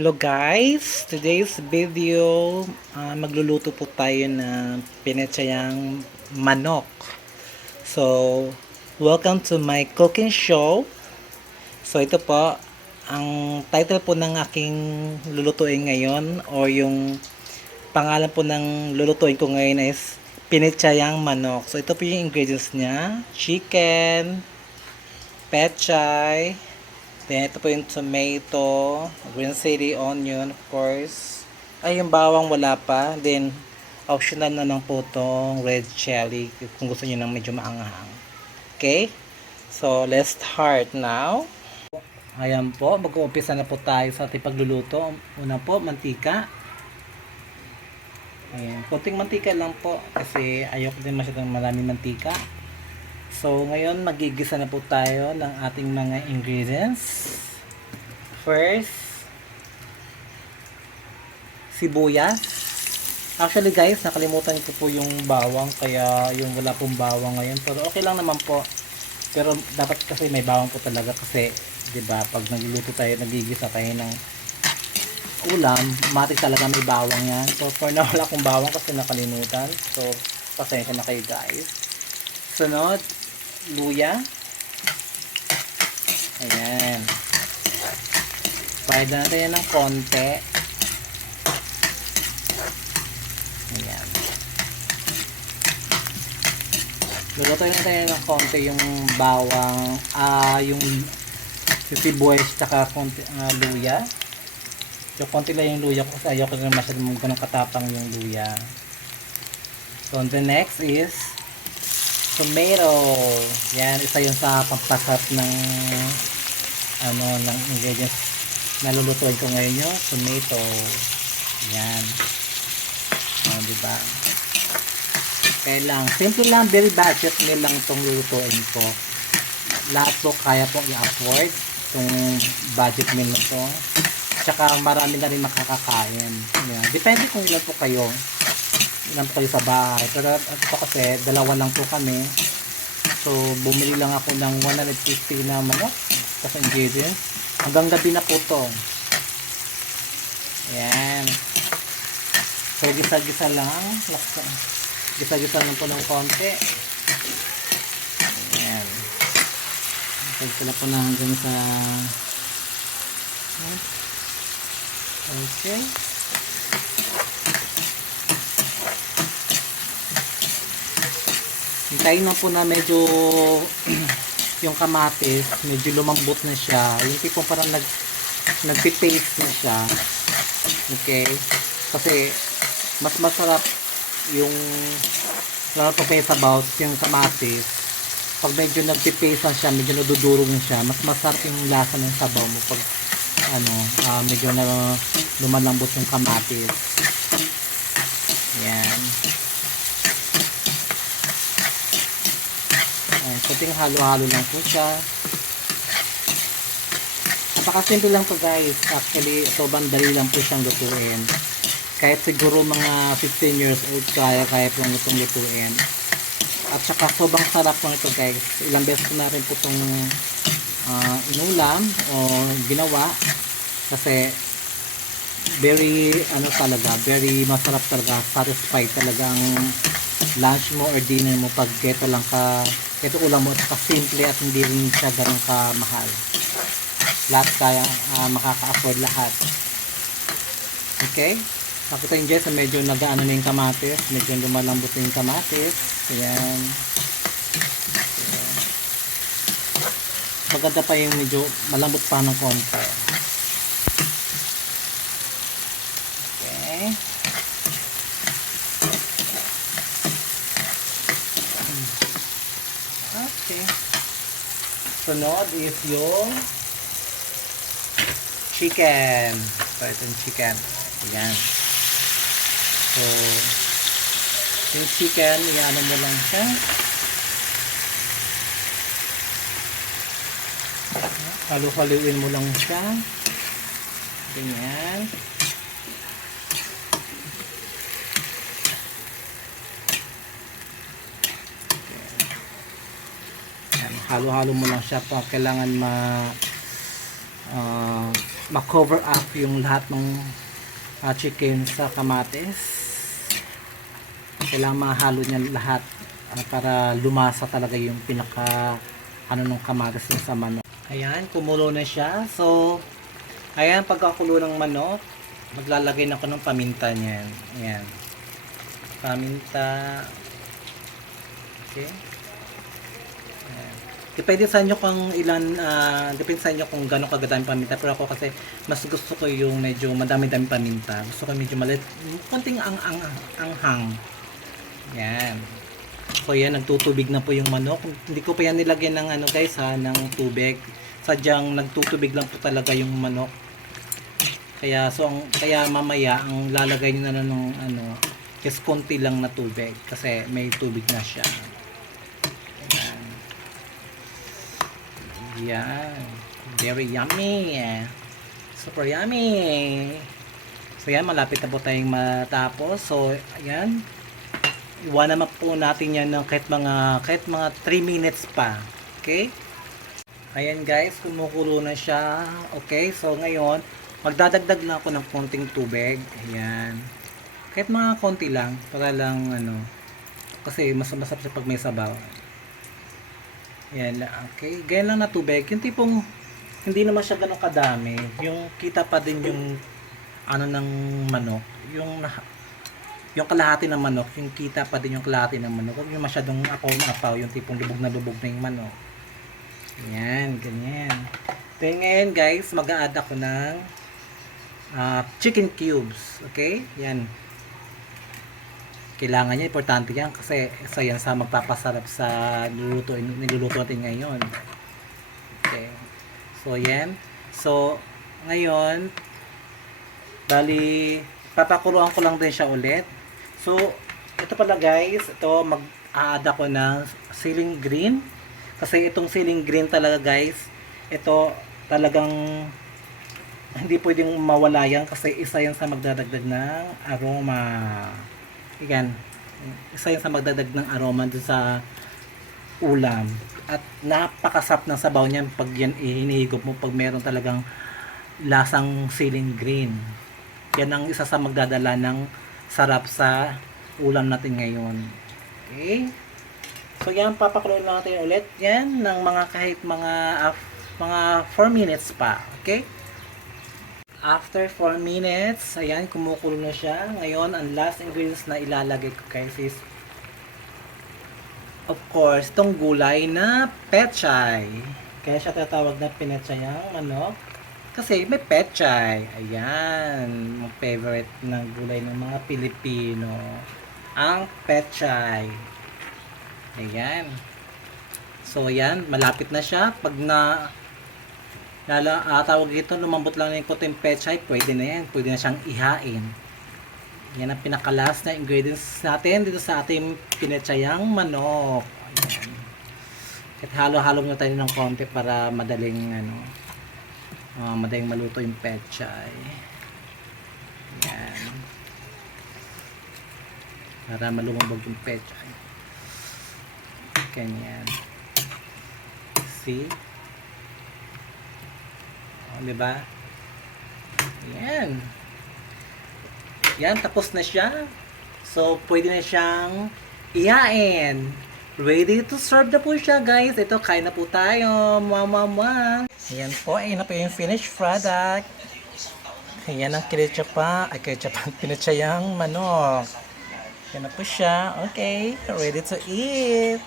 Hello guys! Today's video, magluluto po tayo ng pinetsayang manok. So, welcome to my cooking show. So, ito po, ang title po ng aking lulutuin ngayon or yung pangalan po ng lulutuin ko ngayon is pinetsayang manok. So, ito po yung ingredients niya. Chicken, pechay, then, ito po yung tomato, green celery, onion, of course. Ay, yung bawang wala pa. Then, optional na lang po itong red chili kung gusto niyo ng medyo maanghang. Okay? So, let's start now. Ayan po, mag-uumpisa na po tayo sa ating pagluluto. Una po, mantika. Ayan, konting mantika lang po kasi ayoko din masyadong maraming mantika. So, ngayon magigisa na po tayo ng ating mga ingredients. First, sibuyas. Actually guys, nakalimutan ko po yung bawang, kaya yung wala pong bawang ngayon. Pero okay lang naman po. Pero dapat kasi may bawang po talaga kasi, 'di ba, pag nagluluto tayo, nagigisa tayo ng ulam, matik talaga may bawang yan. So, for now, wala akong bawang kasi nakalimutan. So, pasensya na kayo guys. Sunod, luya. Ayan. Pahid natin yan ng konti. Ayan. Lulutuin natin ng konti yung bawang, yung sibuyas tsaka konti luya. So, konti lang yung luya ko kasi ayoko na masyadong ganun katapang yung luya. So, the next is tomato. Yan, isa yun sa pampasarap ng ng ingredients na lulutuin ko ngayon, yung tomato. Yan. O, diba? Kaya lang, simple lang, very budget meal lang itong lulutuin ko. Lahat po kaya pong i-afford itong budget meal na to. Tsaka marami na rin makakakain. Yan. Depende kung ilan po kayo. Ilan po kayo sa bahay. Pero ito kasi, dalawa lang po kami. So, bumili lang ako ng 150 na manok. Kasi ingredients. Hanggang gabi na po to. Ayan. So, gisa-gisa lang. Gisa-gisa lang po ng konti. Ayan. Gisa-gisa lang po na hanggang sa... Okay. Hintayin na po na medyo yung kamatis, medyo lumambot na siya. Yung tipong parang nagpipaste na siya. Okay? Kasi mas masarap yung lalo pa yung sabaw, yung kamatis. Pag medyo nagpipaste na siya, medyo nadudurog na siya, mas masarap yung lasa ng sabaw mo pag medyo na lumalambot yung kamatis. Yan. Kunting halo-halo lang po siya. Napakasimple lang po guys. Actually, sobrang dali lang po siyang lutuin. Kahit siguro mga 15 years old kaya pong lutuin. At saka sobrang sarap po ito guys. Ilang beses ko na rin po itong inulam o ginawa. Kasi very very masarap talaga. Satisfied talaga ang lunch mo or dinner mo pag ito ulam mo at simple at hindi rin siya ganun kamahal. Lahat kaya makaka-afford lahat. Okay? Nakita nyo guys, medyo nagaano na yung kamatis, medyo lumalambot na yung kamatis. Ayan. Maganda pa yung medyo malambot pa ng konti. Okay. Okay. Sunod is yung chicken. So, ito yung chicken. Ayan. So, yung chicken, iano mo lang siya. Halu-haluin mo lang siya. Ganyan. Halo-halo mo lang siya po. Kailangan ma-cover up yung lahat ng chicken sa kamatis. Kailangan mahalo niya lahat para lumasa talaga yung pinaka ng kamatis niya sa manok. Ayan, kumulo na siya. So, ayan, pagkakulo ng manok, maglalagay na ako ng paminta niyan. Ayan. Paminta. Okay. Ayan. Depende sa inyo kung ilan, depende sa inyo kung gano'ng kagadaming paminta. Pero ako kasi, mas gusto ko yung medyo madami-dami paminta. Gusto ko medyo malit, konting anghang. Yan. So yan, nagtutubig na po yung manok. Hindi ko pa yan nilagyan ng guys ng tubig. Sadyang nagtutubig lang po talaga yung manok. Kaya kaya mamaya ang lalagay niyo na ng is konti lang na tubig kasi may tubig na siya. Yan. Yan. Very yummy. Super yummy. So yan, malapit na po tayong matapos. So ayan. Iwan naman po natin yan ng kahit mga 3 minutes pa. Okay? Ayan guys, kumukulo na siya. Okay, so ngayon, magdadagdag lang ako ng konting tubig. Ayan. Kahit mga konti lang, para lang kasi mas masarap siya pag may sabaw. Ayan lang. Okay, ganyan lang na tubig. Yung tipong, hindi naman siya ganun kadami. Yung kita pa din yung ng manok. Yung kalahati ng manok, yung kita pa din yung kalahati ng manok. Huwag yung masyadong apaw-apaw, yung tipong lubog na yung manok. Yan, ganyan. Then ngayon guys, mag-a-add ako ng chicken cubes. Okay? Yan. Kailangan niya, importante yan kasi isa yan sa magpapasarap sa niluluto natin ngayon. Okay. So yan. So, ngayon, bali, papakuluan ko lang din siya ulit. So, ito pala guys, ito mag-a-add ako ng ceiling green. Kasi itong ceiling green talaga guys, ito talagang hindi pwedeng mawala yan kasi isa yan sa magdadagdag ng aroma. Yan. Isa yan sa magdadagdag ng aroma dun sa ulam. At napakasarap ng sabaw niyan pag yan hinihigop mo pag meron talagang lasang ceiling green. Yan ang isa sa magdadala ng sarap sa ulam natin ngayon. Okay? So yan, papakuloyin natin ulit yan ng kahit mga 4 minutes pa. Okay? After 4 minutes, ayan, kumukulo na siya. Ngayon, ang last ingredients na ilalagay ko guys is of course, itong gulay na pechay. Kaya siya tatawag na pinetsayang manok. Kasi may pechay. Ayan. Ang favorite ng gulay ng mga Pilipino. Ang pechay. Ayan. So, ayan. Malapit na siya. Pag tawag dito, lumambot lang yung puting pechay, pwede na yan. Pwede na siyang ihain. Yan ang pinakalas na ingredients natin dito sa ating pinetsayang manok. Ayan. At halo-halo nyo tayo ng konti para madaling madaling maluto yung pechay. Yan. Para malumabog yung pechay. Ganyan. See? O, diba? Yan. Yan, tapos na siya. So, pwede na siyang ihain. Ready to serve na po siya, guys. Ito, kain na po tayo. Mama. Ayan po, ayun na po yung finished product. Ayan ang ketchup ang pinetsayang manok. Ayan na po siya. Okay, ready to eat.